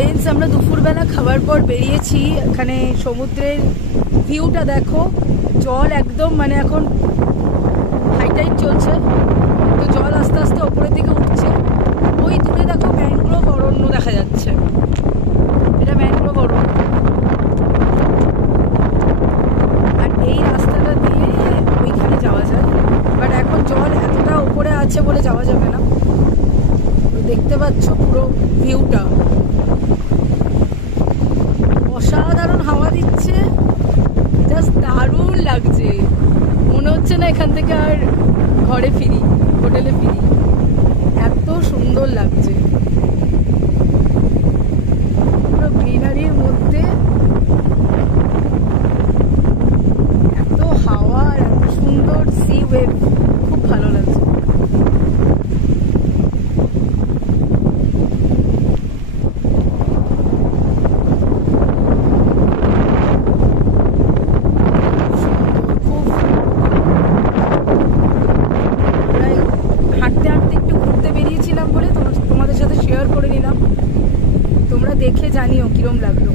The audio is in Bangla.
ফ্রেন্ডস, আমরা দুপুরবেলা খাবার পর বেরিয়েছি। এখানে সমুদ্রের ভিউটা দেখো, জল একদম মানে এখন হাই টাইড চলছে, তো জল আস্তে আস্তে ওপরের দিকে উঠছে। ওই দূরে দেখো ম্যানগ্রোভ অরণ্য দেখা যাচ্ছে, এটা ম্যানগ্রোভ অরণ্য। আর এই রাস্তাটা দিয়ে ওইখানে যাওয়া যায়, বাট এখন জল এতটা উপরে আছে বলে যাওয়া যাবে না। দেখতে পাচ্ছ পুরো ভিউটা, অসাধারণ হাওয়া দিচ্ছে, জাস্ট দারুণ লাগছে। মনে হচ্ছে না এখান থেকে আর ঘরে ফিরি, হোটেলে ফিরি, এত সুন্দর লাগছে। পুরো গ্রিনারির মধ্যে এত হাওয়া, এত সুন্দর সি ওয়েভ, খুব ভালো লাগছে। তোমাদের সাথে শেয়ার করে নিলাম, তোমরা দেখে জানিও কিরম লাগলো।